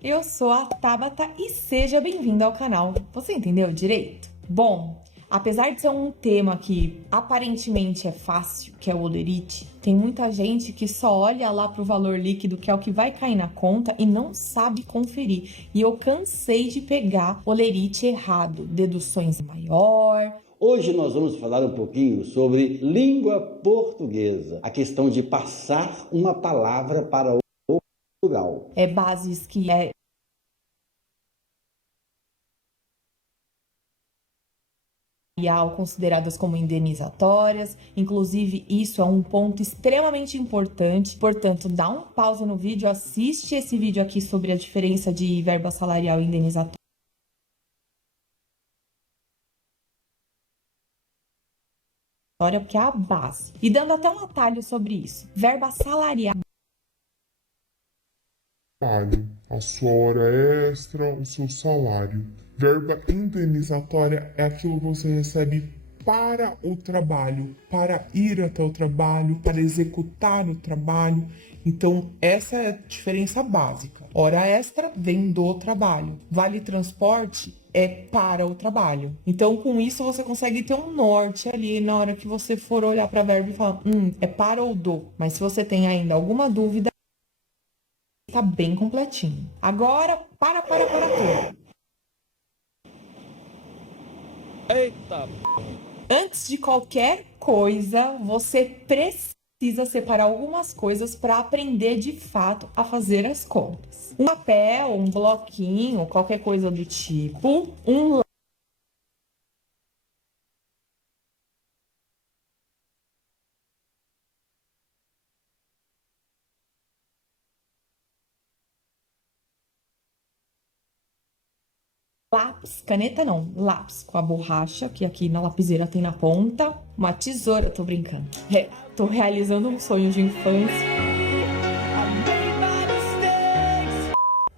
Eu sou a Tabata e seja bem-vindo ao canal. Você entendeu direito? Bom, apesar de ser um tema que aparentemente é fácil, que é o olerite, tem muita gente que só olha lá pro valor líquido, que é o que vai cair na conta, e não sabe conferir. E eu cansei de pegar olerite errado, deduções maior. Hoje nós vamos falar um pouquinho sobre língua portuguesa, a questão de passar uma palavra para o plural. Bases que consideradas como indenizatórias, inclusive isso é um ponto extremamente importante, portanto dá um pausa no vídeo, assiste esse vídeo aqui sobre a diferença de verba salarial e indenizatória, porque é a base. E dando até um atalho sobre isso, verba salarial a sua hora extra, o seu salário. Verba indenizatória é aquilo que você recebe para o trabalho, para ir até o trabalho, para executar o trabalho. Então, essa é a diferença básica. Hora extra vem do trabalho. Vale transporte é para o trabalho. Então, com isso, você consegue ter um norte ali na hora que você for olhar para a verba e falar, é para ou do. Mas se você tem ainda alguma dúvida, tá bem completinho. Agora, para tudo. Eita! Antes de qualquer coisa, você precisa separar algumas coisas para aprender de fato a fazer as contas. Um papel, um bloquinho, qualquer coisa do tipo, um lápis, caneta não, lápis com a borracha, que aqui na lapiseira tem na ponta, uma tesoura, tô brincando. Tô realizando um sonho de infância.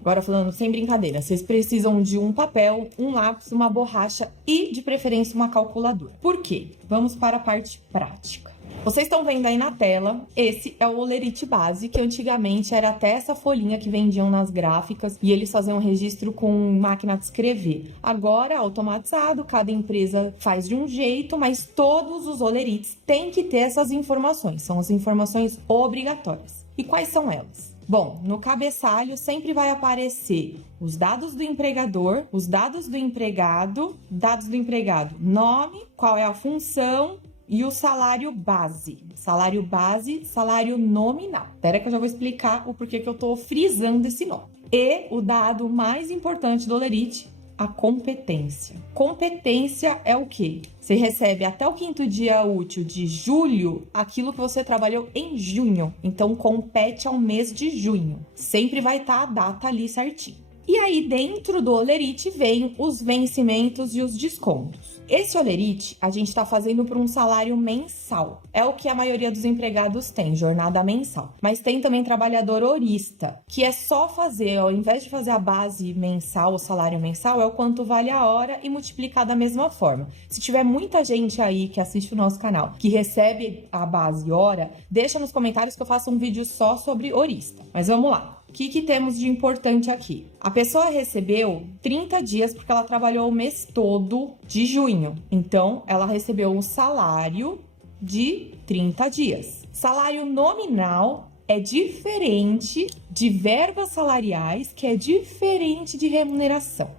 Agora falando sem brincadeira, vocês precisam de um papel, um lápis, uma borracha e de preferência uma calculadora. Por quê? Vamos para a parte prática. Vocês estão vendo aí na tela, esse é o olerite base, que antigamente era até essa folhinha que vendiam nas gráficas e eles faziam um registro com máquina de escrever. Agora, automatizado, cada empresa faz de um jeito, mas todos os olerites têm que ter essas informações, são as informações obrigatórias. E quais são elas? Bom, no cabeçalho sempre vai aparecer os dados do empregador, os dados do empregado, nome, qual é a função, e o salário base, salário nominal. Espera que eu já vou explicar o porquê que eu tô frisando esse nome. E o dado mais importante do olerite, a competência. Competência é o quê? Você recebe até o 5º dia útil de julho aquilo que você trabalhou em junho. Então, compete ao mês de junho. Sempre vai estar a data ali certinho. E aí, dentro do olerite, vem os vencimentos e os descontos. Esse olerite, a gente está fazendo por um salário mensal. É o que a maioria dos empregados tem, jornada mensal. Mas tem também trabalhador horista, que é só fazer, ao invés de fazer a base mensal, o salário mensal, é o quanto vale a hora e multiplicar da mesma forma. Se tiver muita gente aí que assiste o nosso canal, que recebe a base hora, deixa nos comentários que eu faço um vídeo só sobre horista. Mas vamos lá. O que temos de importante aqui? A pessoa recebeu 30 dias porque ela trabalhou o mês todo de junho. Então, ela recebeu um salário de 30 dias. Salário nominal é diferente de verbas salariais, que é diferente de remuneração.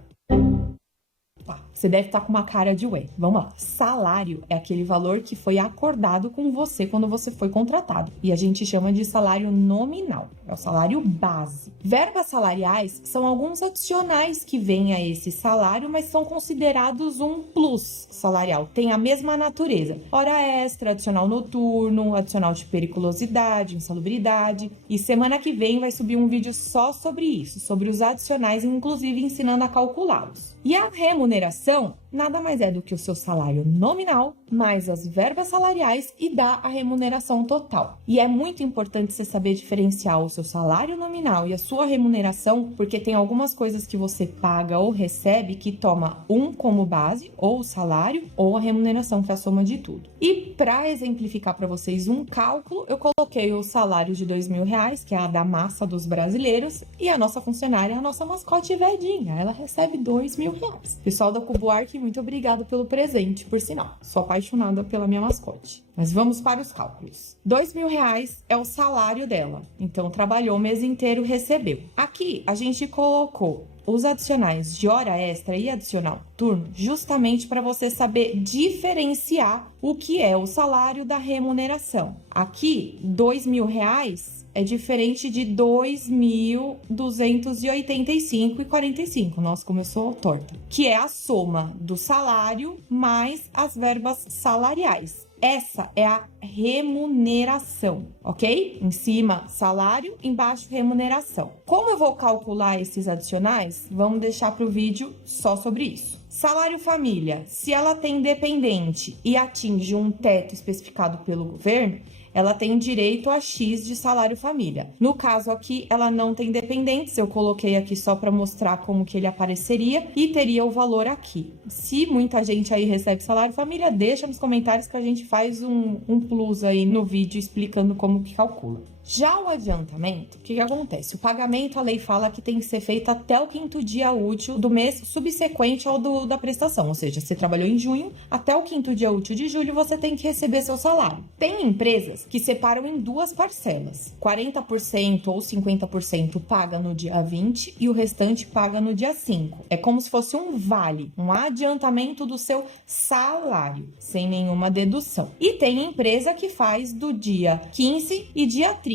Você deve estar com uma cara de ué. Vamos lá. Salário é aquele valor que foi acordado com você quando você foi contratado. E a gente chama de salário nominal. É o salário base. Verbas salariais são alguns adicionais que vêm a esse salário, mas são considerados um plus salarial. Tem a mesma natureza. Hora extra, adicional noturno, adicional de periculosidade, insalubridade. E semana que vem vai subir um vídeo só sobre isso, sobre os adicionais, inclusive ensinando a calculá-los. E a remuneração nada mais é do que o seu salário nominal mais as verbas salariais e dá a remuneração total. E é muito importante você saber diferenciar o seu salário nominal e a sua remuneração, porque tem algumas coisas que você paga ou recebe que toma um como base, ou o salário, ou a remuneração, que é a soma de tudo. E para exemplificar para vocês um cálculo, eu coloquei o salário de R$2.000, que é a da massa dos brasileiros, e a nossa funcionária, a nossa mascote Vedinha, ela recebe R$2.000. Pessoal da Cubuark, muito obrigado pelo presente, por sinal. Sou apaixonada pela minha mascote. Mas vamos para os cálculos. R$2.000 é o salário dela. Então, trabalhou o mês inteiro, recebeu. Aqui, a gente colocou os adicionais de hora extra e adicional turno, justamente para você saber diferenciar o que é o salário da remuneração. Aqui, R$2.000 é diferente de 2.285,45. Nossa, como eu sou torta. Que é a soma do salário mais as verbas salariais. Essa é a remuneração, ok? Em cima, salário, embaixo, remuneração. Como eu vou calcular esses adicionais, vamos deixar para o vídeo só sobre isso. Salário família, se ela tem dependente e atinge um teto especificado pelo governo, ela tem direito a X de salário família. No caso aqui, ela não tem dependentes, eu coloquei aqui só para mostrar como que ele apareceria e teria o valor aqui. Se muita gente aí recebe salário família, deixa nos comentários que a gente faz um plus aí no vídeo explicando como que calcula. Já o adiantamento, o que acontece? O pagamento, a lei fala que tem que ser feito até o 5º dia útil do mês subsequente ao da prestação. Ou seja, você trabalhou em junho, até o 5º dia útil de julho você tem que receber seu salário. Tem empresas que separam em 2 parcelas. 40% ou 50% paga no dia 20 e o restante paga no dia 5. É como se fosse um vale, um adiantamento do seu salário, sem nenhuma dedução. E tem empresa que faz do dia 15 e dia 30.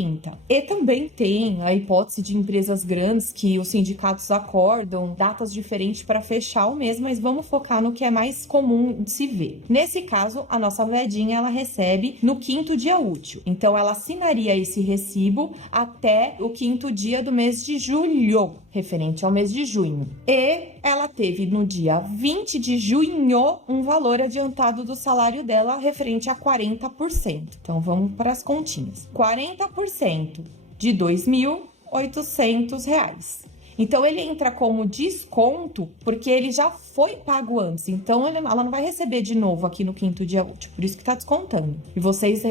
E também tem a hipótese de empresas grandes que os sindicatos acordam datas diferentes para fechar o mês, mas vamos focar no que é mais comum de se ver. Nesse caso, a nossa Vedinha, ela recebe no 5º dia útil. Então, ela assinaria esse recibo até o 5º dia do mês de julho, referente ao mês de junho. E ela teve no dia 20 de junho um valor adiantado do salário dela referente a 40%. Então, vamos para as continhas. 40% de R$2.800. Então, ele entra como desconto porque ele já foi pago antes. Então, ela não vai receber de novo aqui no 5º dia útil. Por isso que está descontando. E vocês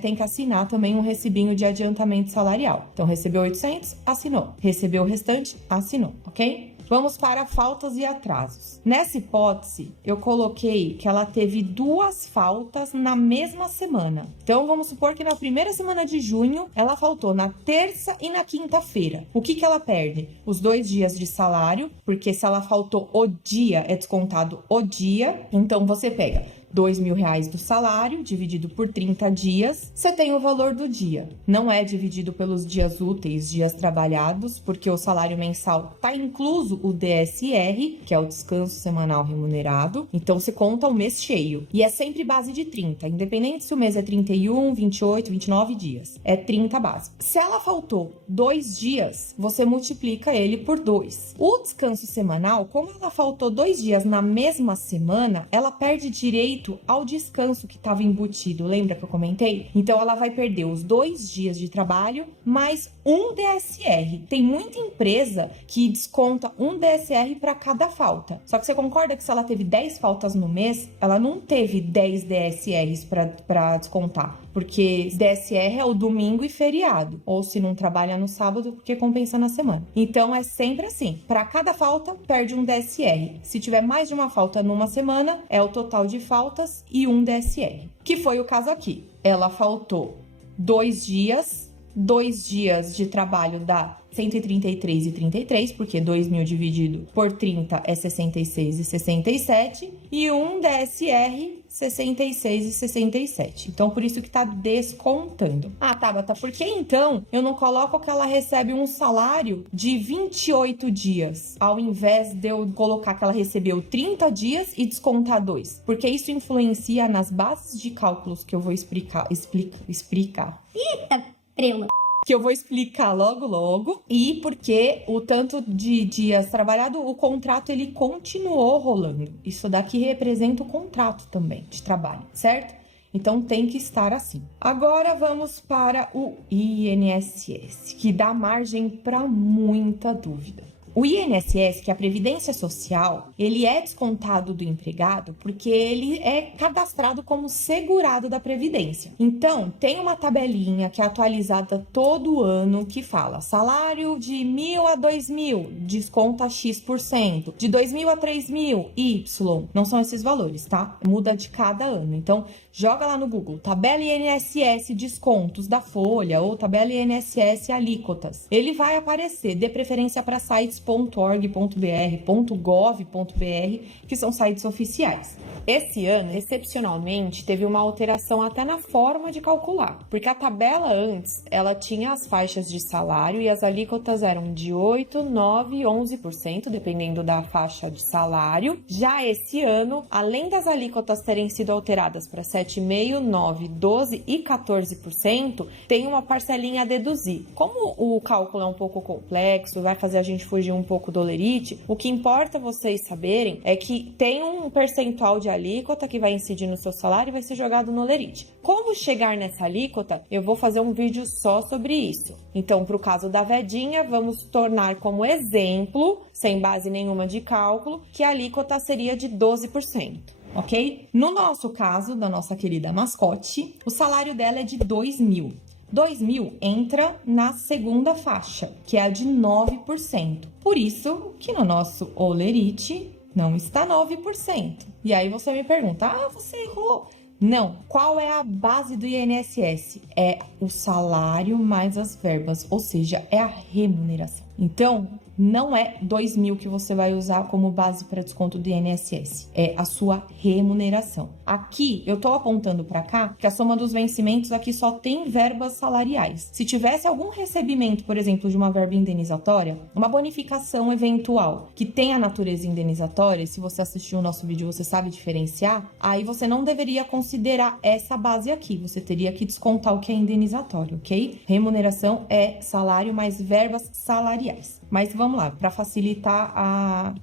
têm que assinar também um recibinho de adiantamento salarial. Então, recebeu 800, assinou. Recebeu o restante, assinou, ok? Vamos para faltas e atrasos. Nessa hipótese, eu coloquei que ela teve 2 faltas na mesma semana. Então, vamos supor que na primeira semana de junho, ela faltou na terça e na quinta-feira. O que ela perde? Os 2 dias de salário, porque se ela faltou o dia, é descontado o dia. Então, você pega R$2.000 do salário, dividido por 30 dias, você tem o valor do dia. Não é dividido pelos dias úteis, dias trabalhados, porque o salário mensal está incluso o DSR, que é o descanso semanal remunerado. Então, você conta o mês cheio. E é sempre base de 30, independente se o mês é 31, 28, 29 dias. É 30 base. Se ela faltou 2 dias, você multiplica ele por 2. O descanso semanal, como ela faltou 2 dias na mesma semana, ela perde direito ao descanso que estava embutido, lembra que eu comentei? Então ela vai perder os 2 dias de trabalho mais um DSR. Tem muita empresa que desconta um DSR para cada falta. Só que você concorda que se ela teve 10 faltas no mês, ela não teve 10 DSRs para descontar? Porque DSR é o domingo e feriado, ou se não trabalha no sábado, porque compensa na semana. Então é sempre assim, para cada falta perde um DSR. Se tiver mais de uma falta numa semana, é o total de faltas e um DSR. Que foi o caso aqui. Ela faltou 2 dias, 2 dias de trabalho dá 133,33, porque 2.000 dividido por 30 é 66,67, e um DSR 66,67. Então, por isso que tá descontando. Ah, Tabata, por que então eu não coloco que ela recebe um salário de 28 dias, ao invés de eu colocar que ela recebeu 30 dias e descontar 2? Porque isso influencia nas bases de cálculos que eu vou explicar. Eita, preula. que eu vou explicar logo, e porque o tanto de dias trabalhado, o contrato ele continuou rolando. Isso daqui representa o contrato também de trabalho, certo? Então tem que estar assim. Agora vamos para o INSS, que dá margem para muita dúvida. O INSS, que é a Previdência Social, ele é descontado do empregado porque ele é cadastrado como segurado da Previdência. Então, tem uma tabelinha que é atualizada todo ano que fala salário de 1.000 a 2.000, desconta X%. De 2.000 a 3.000, Y. Não são esses valores, tá? Muda de cada ano. Então, joga lá no Google, tabela INSS descontos da Folha ou tabela INSS alíquotas. Ele vai aparecer, dê preferência para sites .org.br, .gov.br, que são sites oficiais. Esse ano, excepcionalmente, teve uma alteração até na forma de calcular, porque a tabela antes, ela tinha as faixas de salário e as alíquotas eram de 8%, 9% e 11%, dependendo da faixa de salário. Já esse ano, além das alíquotas terem sido alteradas para 7,5%, 9%, 12% e 14%, tem uma parcelinha a deduzir. Como o cálculo é um pouco complexo, vai fazer a gente fugir um pouco do olerite, o que importa vocês saberem é que tem um percentual de alíquota que vai incidir no seu salário e vai ser jogado no olerite. Como chegar nessa alíquota? Eu vou fazer um vídeo só sobre isso. Então, para o caso da Vedinha, vamos tornar como exemplo, sem base nenhuma de cálculo, que a alíquota seria de 12%. Ok? No nosso caso, da nossa querida mascote, o salário dela é de 2.000. 2.000 entra na segunda faixa, que é a de 9%. Por isso que no nosso olerite não está 9%. E aí você me pergunta, você errou. Não. Qual é a base do INSS? É o salário mais as verbas, ou seja, é a remuneração. Então, não é 2.000 que você vai usar como base para desconto do INSS. É a sua remuneração. Aqui, eu estou apontando para cá que a soma dos vencimentos aqui só tem verbas salariais. Se tivesse algum recebimento, por exemplo, de uma verba indenizatória, uma bonificação eventual que tem a natureza indenizatória, se você assistiu o nosso vídeo você sabe diferenciar, aí você não deveria considerar essa base aqui. Você teria que descontar o que é indenizatório, ok? Remuneração é salário mais verbas salariais. Mas vamos lá, para facilitar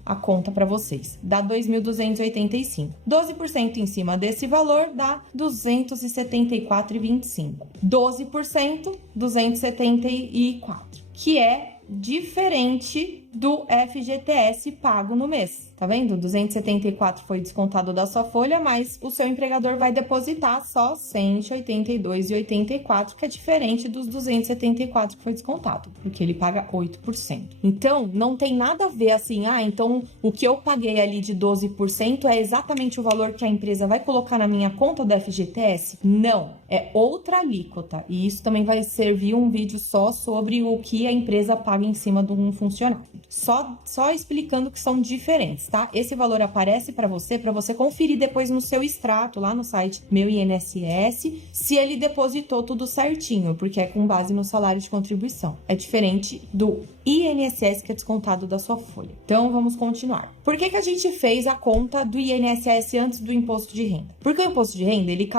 a conta para vocês. Dá 2.285. 12% em cima desse valor dá 274,25. 12%, 274, que é diferente do FGTS pago no mês. Tá vendo? 274 foi descontado da sua folha, mas o seu empregador vai depositar só 182,84, que é diferente dos 274 que foi descontado, porque ele paga 8%. Então, não tem nada a ver assim, então o que eu paguei ali de 12% é exatamente o valor que a empresa vai colocar na minha conta do FGTS? Não, é outra alíquota. E isso também vai servir um vídeo só sobre o que a empresa paga em cima de um funcionário. Só explicando que são diferentes, tá? Esse valor aparece para você conferir depois no seu extrato, lá no site Meu INSS, se ele depositou tudo certinho, porque é com base no salário de contribuição. É diferente do INSS, que é descontado da sua folha. Então, vamos continuar. Por que a gente fez a conta do INSS antes do imposto de renda? Porque o imposto de renda, ele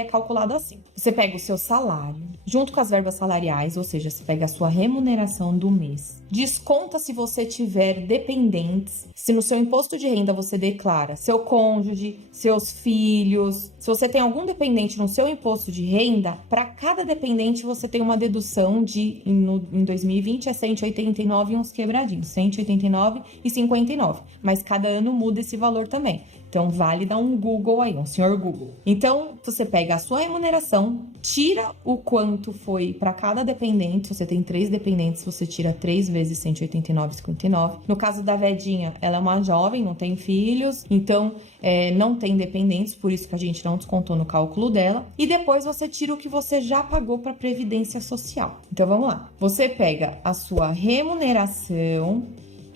é calculado assim. Você pega o seu salário, junto com as verbas salariais, ou seja, você pega a sua remuneração do mês, desconta se você tiver dependentes, se no seu imposto de renda você declara seu cônjuge, seus filhos, se você tem algum dependente no seu imposto de renda, para cada dependente você tem uma dedução em 2020 é 189 e uns quebradinhos, 189,59, mas cada ano muda esse valor também. Então, vale dar um Google aí, um senhor Google. Então, você pega a sua remuneração, tira o quanto foi para cada dependente. Se você tem 3 dependentes, você tira 3 vezes 189,59. No caso da Vedinha, ela é uma jovem, não tem filhos, então não tem dependentes, por isso que a gente não descontou no cálculo dela. E depois você tira o que você já pagou para Previdência Social. Então, vamos lá. Você pega a sua remuneração,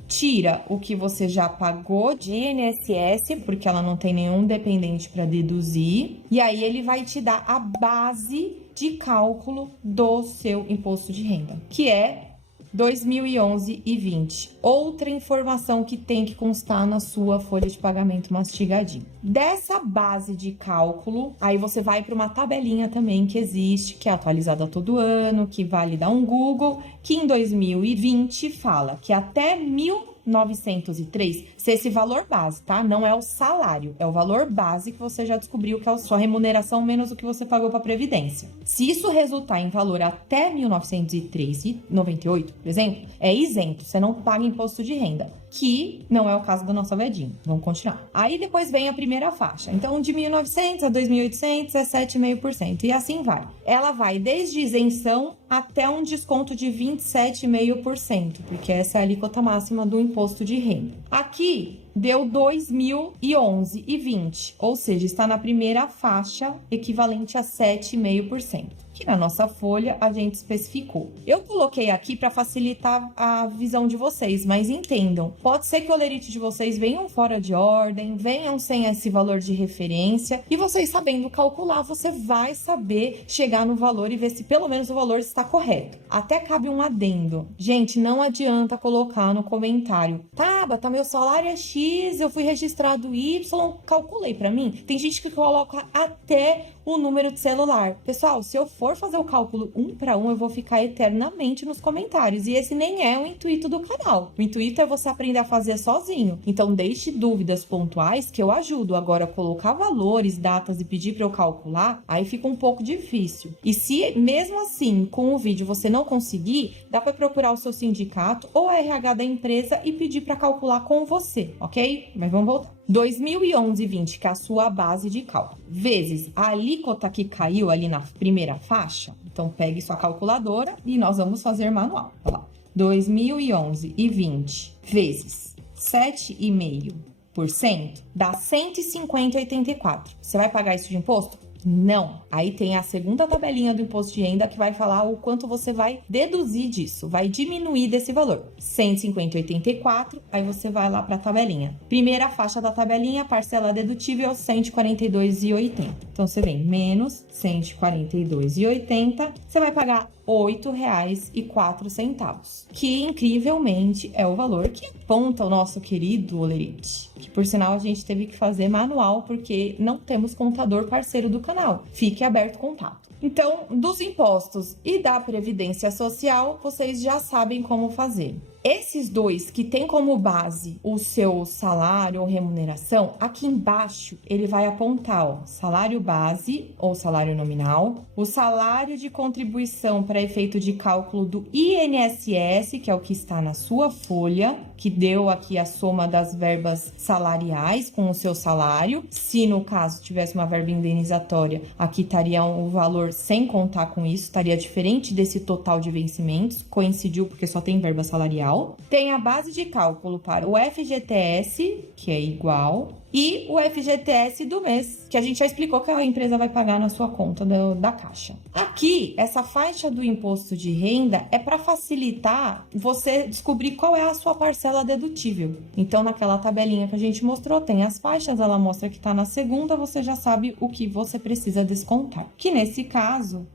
tira o que você já pagou de INSS, porque ela não tem nenhum dependente para deduzir, e aí ele vai te dar a base de cálculo do seu imposto de renda, que é 2011 e 20. Outra informação que tem que constar na sua folha de pagamento mastigadinho. Dessa base de cálculo, aí você vai para uma tabelinha também que existe, que é atualizada todo ano, que vale dar um Google, que em 2020 fala que até 1.903, se esse valor base, tá? Não é o salário, é o valor base que você já descobriu que é a sua remuneração menos o que você pagou para previdência. Se isso resultar em valor até 1.903,98, por exemplo, é isento, você não paga imposto de renda, que não é o caso da nossa vedinha. Vamos continuar. Aí depois vem a primeira faixa. Então, de 1.900 a 2.800 é 7,5%. E assim vai. Ela vai desde isenção até um desconto de 27,5%, porque essa é a alíquota máxima do imposto de renda. Aqui deu 2011 e 20, ou seja, está na primeira faixa, equivalente a 7,5%. Que na nossa folha a gente especificou. Eu coloquei aqui para facilitar a visão de vocês, mas entendam, pode ser que o olerite de vocês venham fora de ordem, venham sem esse valor de referência, e vocês sabendo calcular, você vai saber chegar no valor e ver se pelo menos o valor está correto. Até cabe um adendo. Gente, não adianta colocar no comentário, Tabata, meu salário é X, eu fui registrado Y, calculei para mim. Tem gente que coloca até o número de celular. Pessoal, se eu for fazer o cálculo 1 para 1, eu vou ficar eternamente nos comentários. E esse nem é o intuito do canal. O intuito é você aprender a fazer sozinho. Então, deixe dúvidas pontuais que eu ajudo. Agora, colocar valores, datas e pedir para eu calcular, aí fica um pouco difícil. E se mesmo assim, com o vídeo, você não conseguir, dá para procurar o seu sindicato ou a RH da empresa e pedir para calcular com você, ok? Mas vamos voltar. 2011 e 20, que é a sua base de cálculo, vezes a alíquota que caiu ali na primeira faixa. Então, pegue sua calculadora e nós vamos fazer manual. Olha lá. 2011 e 20 vezes 7,5% dá 150,84. Você vai pagar isso de imposto? Não. Aí tem a segunda tabelinha do imposto de renda que vai falar o quanto você vai deduzir disso, vai diminuir desse valor. 150,84, aí você vai lá para a tabelinha. Primeira faixa da tabelinha, parcela dedutível, 142,80. Então, você vem menos 142,80, você vai pagar R$ 8,04, que incrivelmente é o valor que aponta o nosso querido olerite, que por sinal a gente teve que fazer manual porque não temos contador parceiro do canal. Fique aberto o contato. Então, dos impostos e da previdência social, vocês já sabem como fazer. Esses dois que tem como base o seu salário ou remuneração, aqui embaixo ele vai apontar, ó, salário base ou salário nominal, o salário de contribuição para efeito de cálculo do INSS, que é o que está na sua folha, que deu aqui a soma das verbas salariais com o seu salário. Se no caso tivesse uma verba indenizatória, aqui estaria o valor sem contar com isso, estaria diferente desse total de vencimentos, coincidiu porque só tem verba salarial. Tem a base de cálculo para o FGTS, que é igual, e o FGTS do mês, que a gente já explicou que a empresa vai pagar na sua conta da Caixa. Aqui, essa faixa do imposto de renda é para facilitar você descobrir qual é a sua parcela dedutível. Então, naquela tabelinha que a gente mostrou, tem as faixas, ela mostra que está na segunda, você já sabe o que você precisa descontar. Que nesse caso,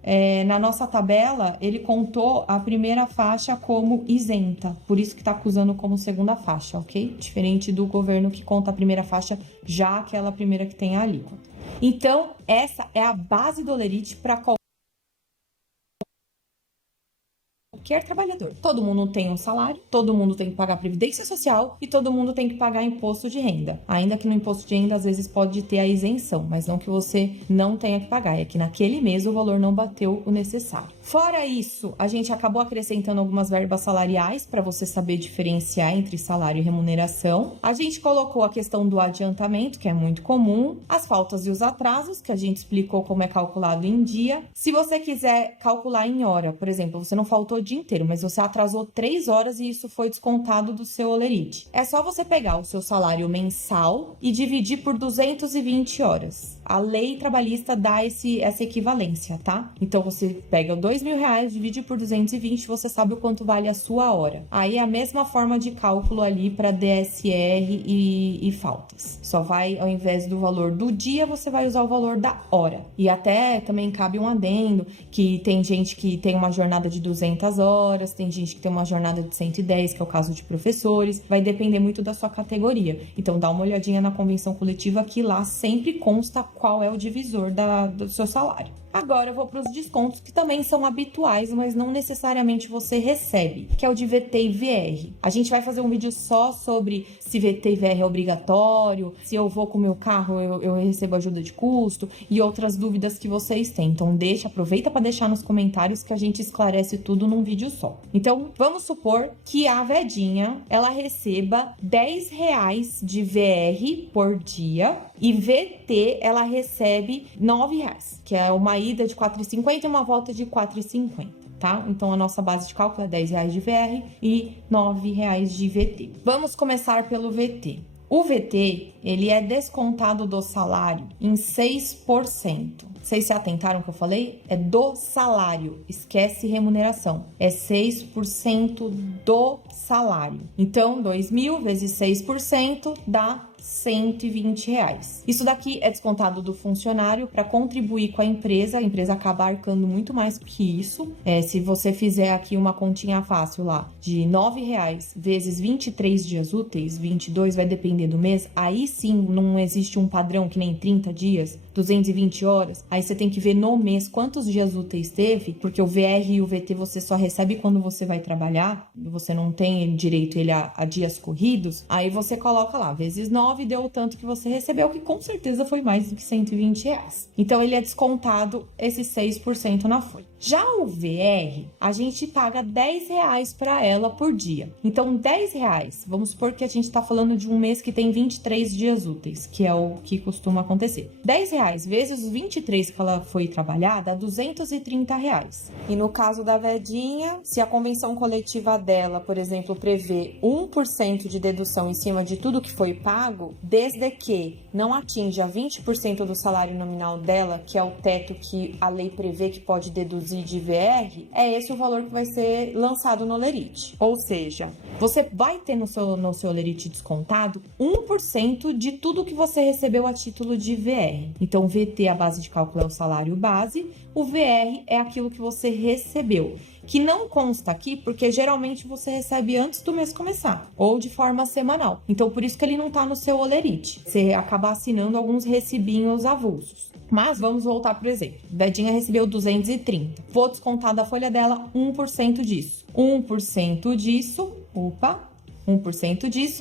na nossa tabela, ele contou a primeira faixa como isenta, por isso que está acusando como segunda faixa, ok? Diferente do governo que conta a primeira faixa, já aquela primeira que tem a alíquota. Então, essa é a base do olerite para qualquer trabalhador. Todo mundo tem um salário, todo mundo tem que pagar previdência social e todo mundo tem que pagar imposto de renda. Ainda que no imposto de renda, às vezes, pode ter a isenção, mas não que você não tenha que pagar, é que naquele mês o valor não bateu o necessário. Fora isso, a gente acabou acrescentando algumas verbas salariais para você saber diferenciar entre salário e remuneração. A gente colocou a questão do adiantamento, que é muito comum, as faltas e os atrasos, que a gente explicou como é calculado em dia. Se você quiser calcular em hora, por exemplo, você não faltou o dia inteiro, mas você atrasou 3 horas e isso foi descontado do seu olerite. É só você pegar o seu salário mensal e dividir por 220 horas. A lei trabalhista dá essa equivalência, tá? Então, você pega 2 R$2.000, divide por 220, você sabe o quanto vale a sua hora. Aí é a mesma forma de cálculo ali para DSR e faltas. Só vai, ao invés do valor do dia, você vai usar o valor da hora. E até também cabe um adendo, que tem gente que tem uma jornada de 200 horas, tem gente que tem uma jornada de 110, que é o caso de professores. Vai depender muito da sua categoria. Então dá uma olhadinha na convenção coletiva, que lá sempre consta qual é o divisor do seu salário. Agora eu vou para os descontos, que também são habituais, mas não necessariamente você recebe, que é o de VT e VR. A gente vai fazer um vídeo só sobre se VT e VR é obrigatório, se eu vou com o meu carro eu recebo ajuda de custo e outras dúvidas que vocês têm. Então aproveita para deixar nos comentários que a gente esclarece tudo num vídeo só. Então vamos supor que a Vedinha, ela receba R$10 de VR por dia e VT ela recebe R$9, que é uma ida de 4,50 e uma volta de 4,50, tá? Então a nossa base de cálculo é R$10 de VR e R$9 de VT. Vamos começar pelo VT. O VT, ele é descontado do salário em 6%. Vocês se atentaram que eu falei? É do salário, esquece remuneração. É 6% do salário. Então, 2.000 vezes 6% dá R$120. Isso daqui é descontado do funcionário para contribuir com a empresa acaba arcando muito mais que isso. Se você fizer aqui uma continha fácil lá, de R$9 vezes 23 dias úteis, 22 vai depender do mês, aí sim não existe um padrão que nem 30 dias, 220 horas, aí você tem que ver no mês quantos dias úteis teve, porque o VR e o VT você só recebe quando você vai trabalhar, você não tem direito ele a dias corridos, aí você coloca lá, vezes 9 deu o tanto que você recebeu, que com certeza foi mais do que R$120. Então ele é descontado esses 6% na folha. Já o VR, a gente paga R$10 para ela por dia. Então R$10, vamos supor que a gente está falando de um mês que tem 23 dias úteis, que é o que costuma acontecer. R$10 vezes os 23 que ela foi trabalhar dá R$230. E no caso da Vedinha, se a convenção coletiva dela, por exemplo, prevê 1% de dedução em cima de tudo que foi pago, desde que não atinja 20% do salário nominal dela, que é o teto que a lei prevê que pode deduzir de VR, é esse o valor que vai ser lançado no Olerite. Ou seja, você vai ter no seu Olerite descontado 1% de tudo que você recebeu a título de VR. Então, o VT, a base de cálculo, é o salário base, o VR é aquilo que você recebeu, que não consta aqui porque geralmente você recebe antes do mês começar, ou de forma semanal. Então, por isso que ele não tá no seu Olerite. Você acaba assinando alguns recibinhos avulsos. Mas vamos voltar pro exemplo. Vedinha recebeu 230. Vou descontar da folha dela 1% disso. 1% disso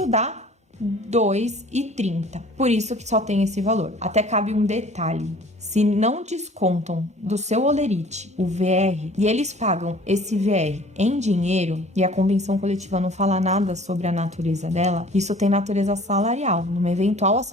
dá 2,30. Por isso que só tem esse valor. Até cabe um detalhe. Se não descontam do seu Olerite o VR e eles pagam esse VR em dinheiro e a convenção coletiva não fala nada sobre a natureza dela, isso tem natureza salarial. Numa eventual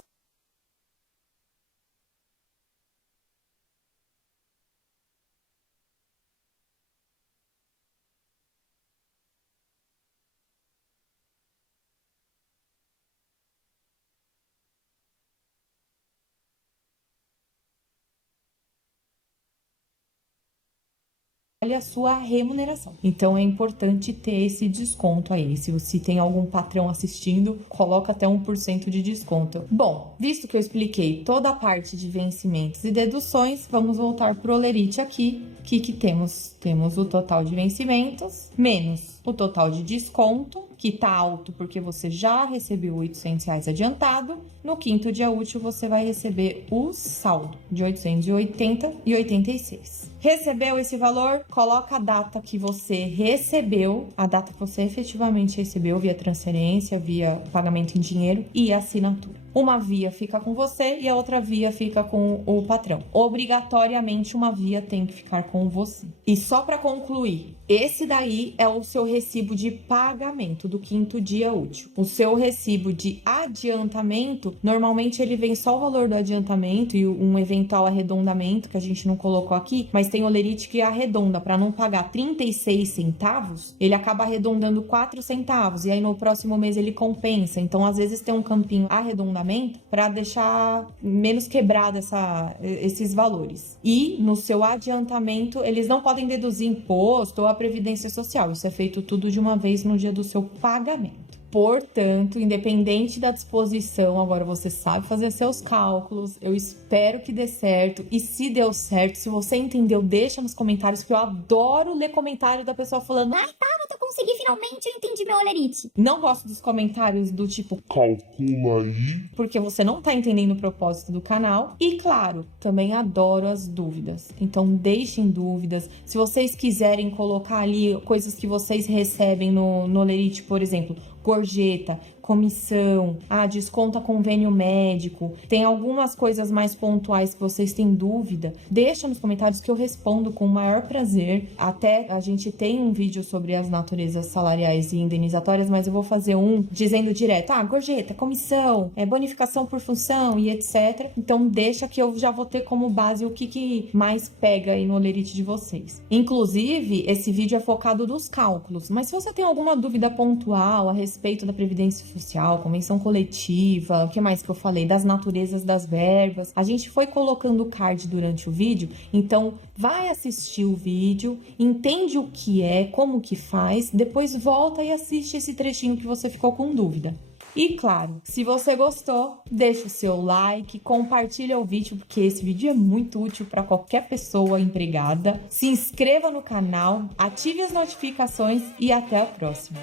a sua remuneração. Então é importante ter esse desconto aí. Se tem algum patrão assistindo, coloca até 1% de desconto. Bom, visto que eu expliquei toda a parte de vencimentos e deduções, vamos voltar pro Olerite aqui. O que temos? Temos o total de vencimentos menos o total de desconto, que tá alto porque você já recebeu R$800 adiantado. No quinto dia útil, você vai receber o saldo de R$880,86. Recebeu esse valor, coloca a data que você recebeu, a data que você efetivamente recebeu via transferência, via pagamento em dinheiro e assinatura. Uma via fica com você e a outra via fica com o patrão. Obrigatoriamente, uma via tem que ficar com você. E só para concluir, Esse daí é o seu recibo de pagamento do 5º dia útil. O seu recibo de adiantamento, normalmente ele vem só o valor do adiantamento e um eventual arredondamento, que a gente não colocou aqui, mas tem olerite que arredonda para não pagar 36 centavos, ele acaba arredondando 4 centavos e aí no próximo mês ele compensa. Então, às vezes tem um campinho arredondamento para deixar menos quebrado esses valores. E no seu adiantamento, eles não podem deduzir imposto ou a previdência social. Isso é feito tudo de uma vez no dia do seu pagamento. Portanto, independente da disposição, agora você sabe fazer seus cálculos. Eu espero que dê certo. E se deu certo, se você entendeu, deixa nos comentários, que eu adoro ler comentário da pessoa falando: Ai, Tabata, eu consegui finalmente, eu entendi meu olerite. não gosto dos comentários do tipo Calcula aí. porque você não tá entendendo o propósito do canal. E claro, também adoro as dúvidas. Então deixem dúvidas. Se vocês quiserem colocar ali coisas que vocês recebem no olerite, por exemplo, gorjeta, comissão, desconta convênio médico, tem algumas coisas mais pontuais que vocês têm dúvida, deixa nos comentários que eu respondo com o maior prazer. Até a gente tem um vídeo sobre as naturezas salariais e indenizatórias, mas eu vou fazer um dizendo direto, gorjeta, comissão, bonificação por função e etc. Então deixa que eu já vou ter como base o que mais pega aí no olerite de vocês. Inclusive, esse vídeo é focado nos cálculos, mas se você tem alguma dúvida pontual a respeito da previdência social, convenção coletiva, o que mais que eu falei, das naturezas das verbas, a gente foi colocando o card durante o vídeo, então vai assistir o vídeo, entende o que é, como que faz, depois volta e assiste esse trechinho que você ficou com dúvida. E claro, se você gostou, deixa o seu like, compartilha o vídeo, porque esse vídeo é muito útil para qualquer pessoa empregada. Se inscreva no canal, ative as notificações e até a próxima.